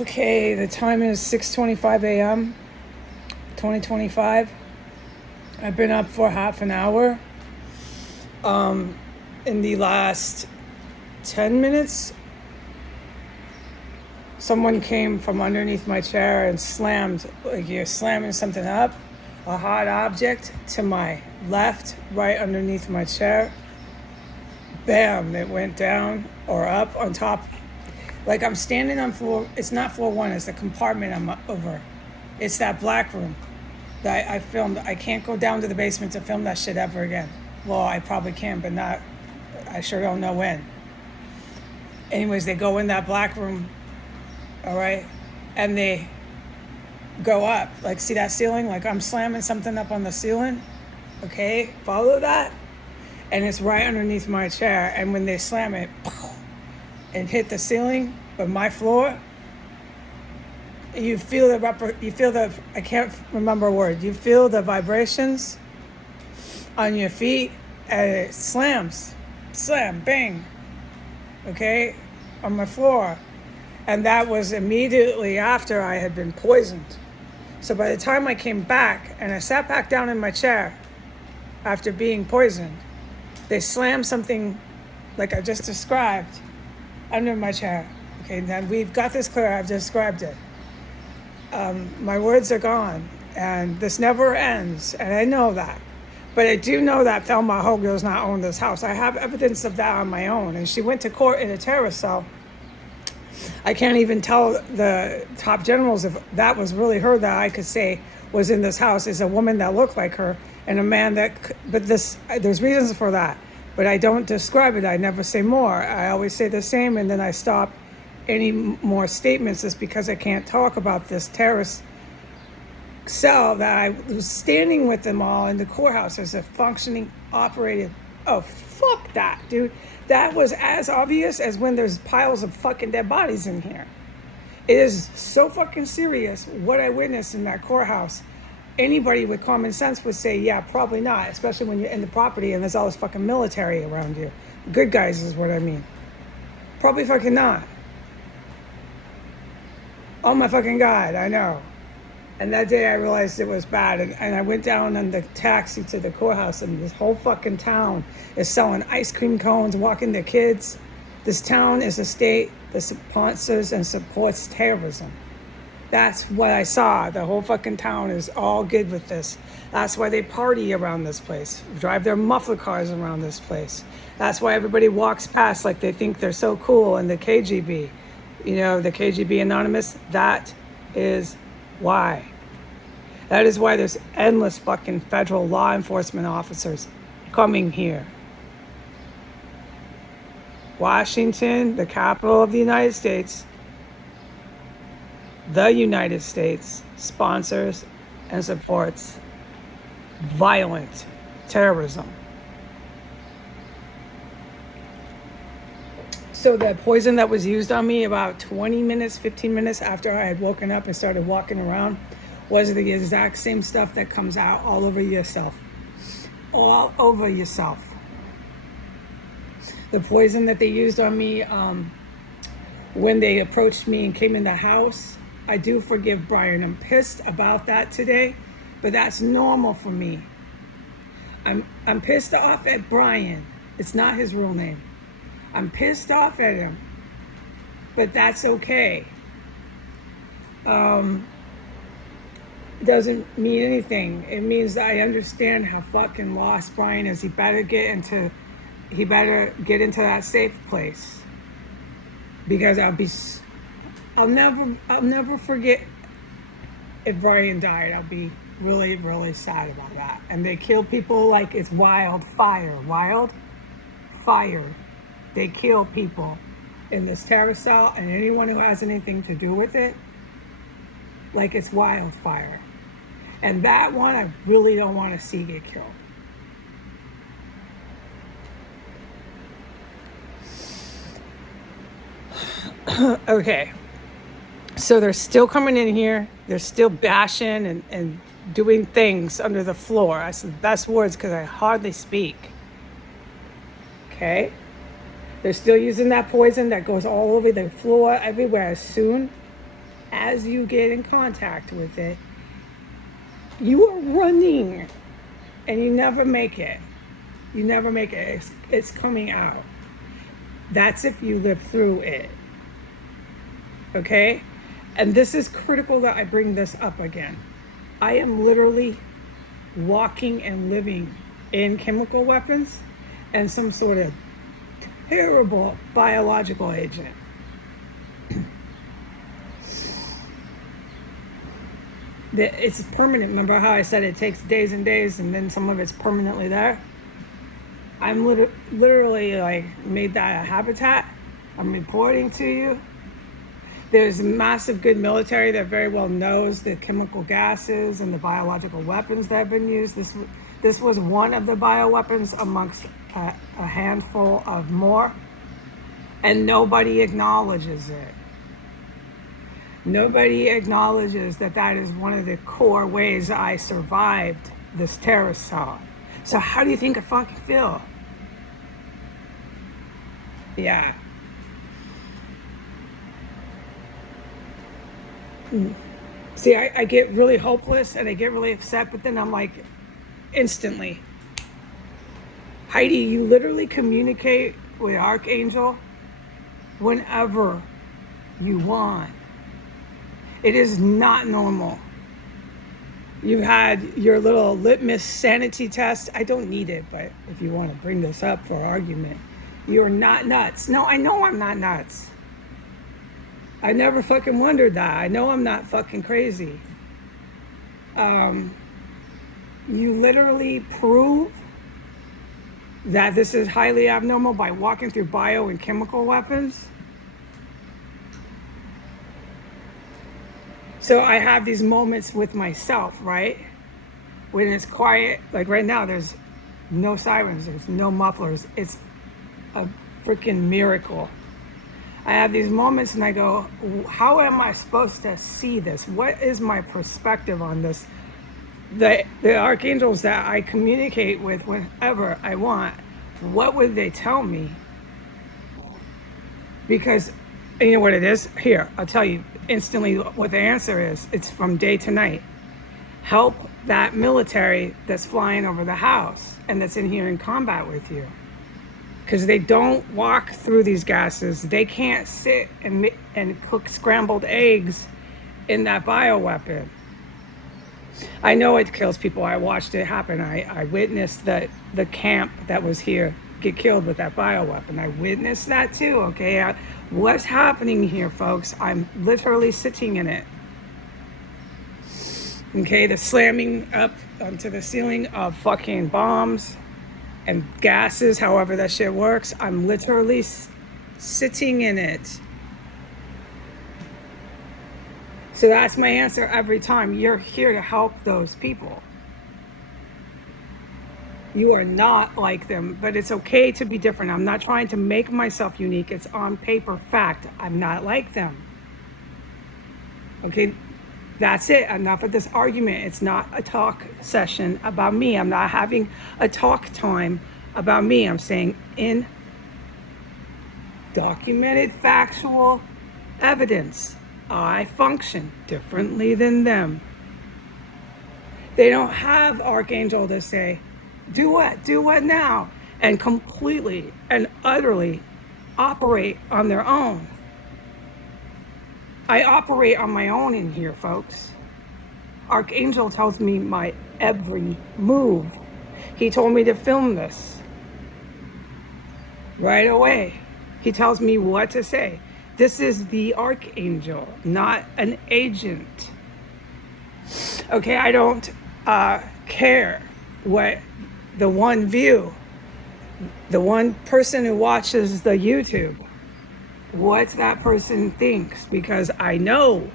Okay, the time is 6:25 a.m. 2025. I've been up for half an hour. In the last 10 minutes, someone came from underneath my chair and slammed, like you're slamming something up, a hot object to my left, right underneath my chair. Bam, it went down or up on top. Like I'm standing on floor, it's not floor one, it's the compartment I'm over. It's that black room that I filmed. I can't go down to the basement to film that shit ever again. Well, I probably can, but not, I sure don't know when. Anyways, they go in that black room, all right, and they go up. Like, see that ceiling? Like I'm slamming something up on the ceiling, okay? Follow that? And it's right underneath my chair. And when they slam it, and hit the ceiling, but my floor, you feel the I can't remember a word. You feel the vibrations on your feet, and it slams, slam, bang, okay, on my floor. And that was immediately after I had been poisoned. So by the time I came back and I sat back down in my chair after being poisoned, they slammed something like I just described under my chair. Okay, now we've got this clear. I've described it. My words are gone, and this never ends, and I know that. But I do know that Thelma Hogue does not own this house. I have evidence of that on my own, and she went to court in a terrorist cell. I can't even tell the top generals if that was really her that I could say was in this house. Is a woman that looked like her and a man that. But there's reasons for that. But I don't describe it. I never say more. I always say the same, and then I stop any more statements just because I can't talk about this terrorist cell that I was standing with them all in the courthouse as a functioning operative. Oh, fuck that, dude. That was as obvious as when there's piles of fucking dead bodies in here. It is so fucking serious what I witnessed in that courthouse. Anybody with common sense would say, yeah, probably not, especially when you're in the property and there's all this fucking military around you. Good guys is what I mean. Probably fucking not. Oh my fucking God, I know. And that day I realized it was bad. And I went down on the taxi to the courthouse, and this whole fucking town is selling ice cream cones, walking their kids. This town is a state that sponsors and supports terrorism. That's what I saw. The whole fucking town is all good with this. That's why they party around this place, drive their muffler cars around this place. That's why everybody walks past like they think they're so cool. And the KGB, you know, the KGB Anonymous, that is why. That is why there's endless fucking federal law enforcement officers coming here. Washington, the capital of the United States, sponsors and supports violent terrorism. So the poison that was used on me about 20 minutes, 15 minutes after I had woken up and started walking around was the exact same stuff that comes out all over yourself. All over yourself. The poison that they used on me when they approached me and came in the house, I do forgive Brian. I'm pissed about that today, but that's normal for me. I'm pissed off at Brian. It's not his real name. I'm pissed off at him, but that's okay. It doesn't mean anything. It means that I understand how fucking lost Brian is. He better get into that safe place, because I'll never forget if Brian died. I'll be really, really sad about that. And they kill people like it's wildfire. They kill people in this terrorist cell, and anyone who has anything to do with it, like it's wildfire. And that one I really don't want to see get killed. Okay. So they're still coming in here. They're still bashing and doing things under the floor. That's the best words because I hardly speak. Okay. They're still using that poison that goes all over the floor, everywhere soon. as you get in contact with it, you are running and you never make it. You never make it. It's coming out. That's if you live through it. Okay? And this is critical that I bring this up again. I am literally walking and living in chemical weapons and some sort of terrible biological agent. It's permanent. Remember how I said it takes days and days and then some of it's permanently there? I'm literally like made that a habitat. I'm reporting to you. There's a massive good military that very well knows the chemical gases and the biological weapons that have been used. This was one of the bioweapons amongst a handful of more, and nobody acknowledges it. Nobody acknowledges that that is one of the core ways I survived this terrorist cell. So how do you think I fucking feel? Yeah. See, I get really hopeless and I get really upset, but then I'm like, instantly. Heidi, you literally communicate with Archangel whenever you want. It is not normal. You've had your little litmus sanity test. I don't need it, but if you want to bring this up for argument, you're not nuts. No, I know I'm not nuts. I never fucking wondered that. I know I'm not fucking crazy. You literally prove that this is highly abnormal by walking through bio and chemical weapons. So I have these moments with myself, right? When it's quiet, like right now, there's no sirens, there's no mufflers. It's a freaking miracle. I have these moments and I go, how am I supposed to see this? What is my perspective on this? The archangels that I communicate with whenever I want, what would they tell me? Because you know what it is? Here, I'll tell you instantly what the answer is. It's from day to night. Help that military that's flying over the house and that's in here in combat with you. Because they don't walk through these gases. They can't sit and cook scrambled eggs in that bioweapon. I know it kills people. I watched it happen. I witnessed the camp that was here get killed with that bioweapon. I witnessed that too, okay? What's happening here, folks? I'm literally sitting in it. Okay, the slamming up onto the ceiling of fucking bombs and gases, however that shit works. I'm literally sitting in it. So that's my answer every time. You're here to help those people. You are not like them, but it's okay to be different. I'm not trying to make myself unique. It's on paper fact. I'm not like them. Okay, that's it. Enough of this argument. It's not a talk session about me. I'm not having a talk time about me. I'm saying in documented factual evidence, I function differently than them. They don't have Archangel to say, do what now? And completely and utterly operate on their own. I operate on my own in here, folks. Archangel tells me my every move. He told me to film this right away. He tells me what to say. This is the Archangel, not an agent. Okay, I don't care what the one view, the one person who watches the YouTube, what that person thinks, because I know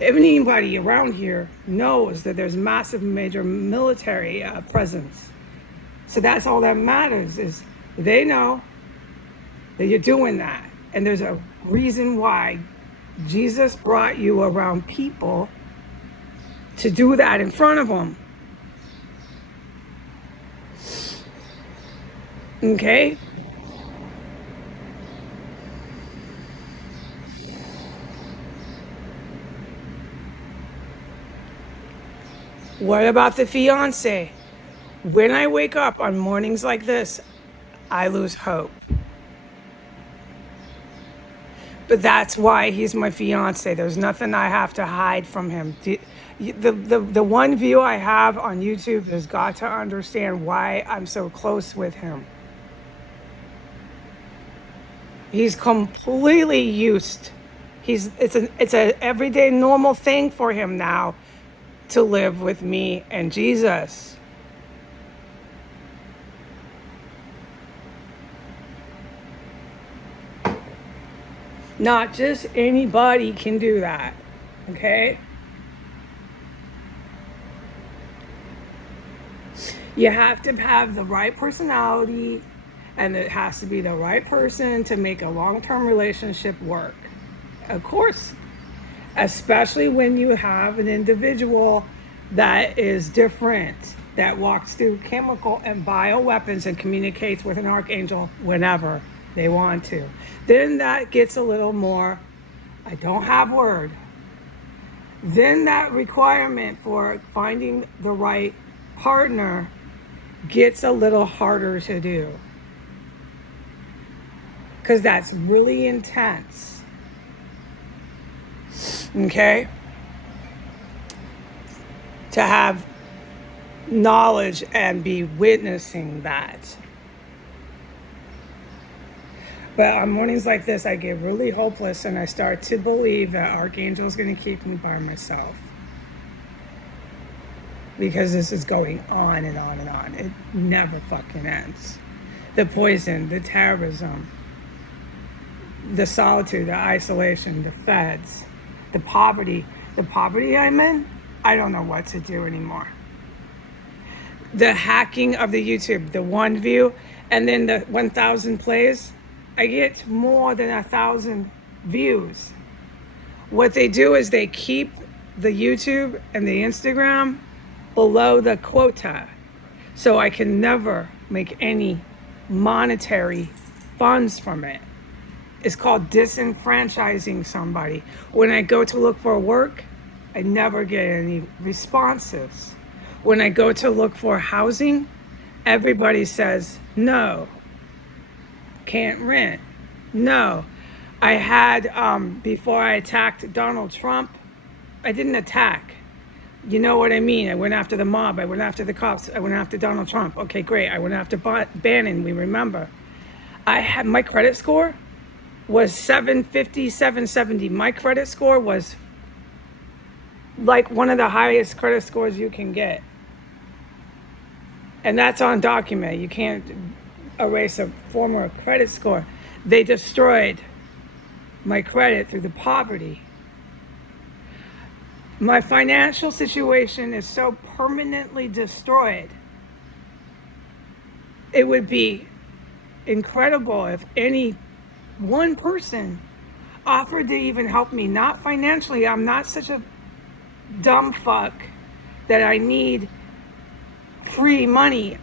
anybody around here knows that there's massive major military presence. So that's all that matters, is they know that you're doing that. And there's a reason why Jesus brought you around people to do that in front of them. Okay? What about the fiance? When I wake up on mornings like this, I lose hope. But that's why he's my fiance. There's nothing I have to hide from him. The one view I have on YouTube has got to understand why I'm so close with him. He's completely used. It's a everyday normal thing for him now to live with me and Jesus. Not just anybody can do that, okay? You have to have the right personality, and it has to be the right person to make a long-term relationship work. Of course, especially when you have an individual that is different, that walks through chemical and bioweapons and communicates with an archangel whenever they want to. Then that gets a little more, I don't have word. Then that requirement for finding the right partner gets a little harder to do. Because that's really intense. Okay? To have knowledge and be witnessing that. But on mornings like this, I get really hopeless and I start to believe that Archangel's going to keep me by myself. Because this is going on and on and on. It never fucking ends. The poison, the terrorism, the solitude, the isolation, the feds, the poverty I'm in, I don't know what to do anymore. The hacking of the YouTube, the one view, and then the 1,000 plays, I get more than 1,000 views. What they do is they keep the YouTube and the Instagram below the quota, so I can never make any monetary funds from it. It's called disenfranchising somebody. When I go to look for work, I never get any responses. When I go to look for housing, everybody says, no, can't rent. No. I had, before I attacked Donald Trump, I didn't attack. You know what I mean? I went after the mob. I went after the cops. I went after Donald Trump. Okay, great. I went after Bannon, we remember. I had my credit score was 750, 770. My credit score was like one of the highest credit scores you can get. And that's on document. You can't erase a former credit score. They destroyed my credit through the poverty. My financial situation is so permanently destroyed. It would be incredible if any one person offered to even help me, not financially. I'm not such a dumb fuck that I need free money.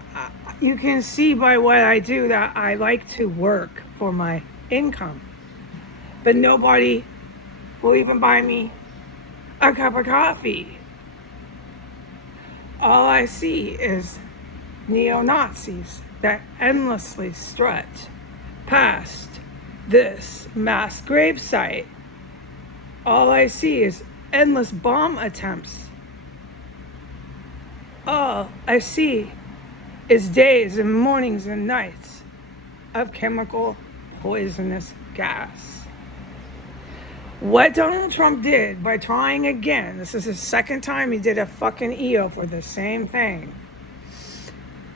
You can see by what I do that I like to work for my income. But nobody will even buy me a cup of coffee. All I see is neo-Nazis that endlessly strut past this mass gravesite. All I see is endless bomb attempts. All I see is days and mornings and nights of chemical poisonous gas. What Donald Trump did by trying again, this is his second time he did a fucking EO for the same thing,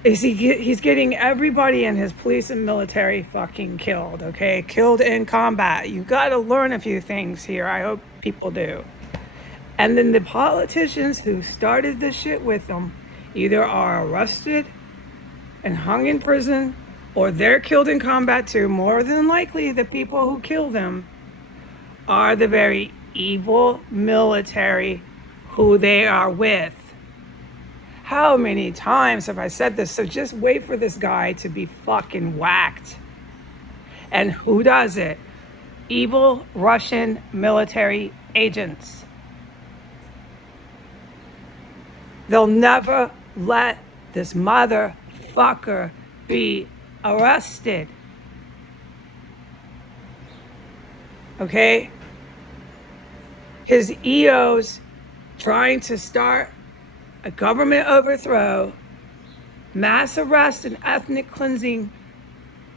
is he's getting everybody in his police and military fucking killed, okay? Killed in combat. You gotta learn a few things here. I hope people do. And then the politicians who started this shit with them either are arrested and hung in prison, or they're killed in combat too. More than likely, the people who kill them are the very evil military who they are with. How many times have I said this? So just wait for this guy to be fucking whacked. And who does it? Evil Russian military agents. They'll never let this motherfucker be arrested. Okay? His EOs trying to start a government overthrow, mass arrest, and ethnic cleansing.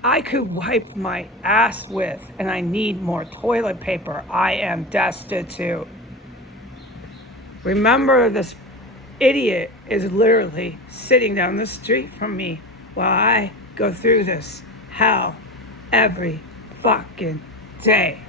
I could wipe my ass with, and I need more toilet paper. I am destitute. Remember, this idiot is literally sitting down the street from me while I go through this hell every fucking day.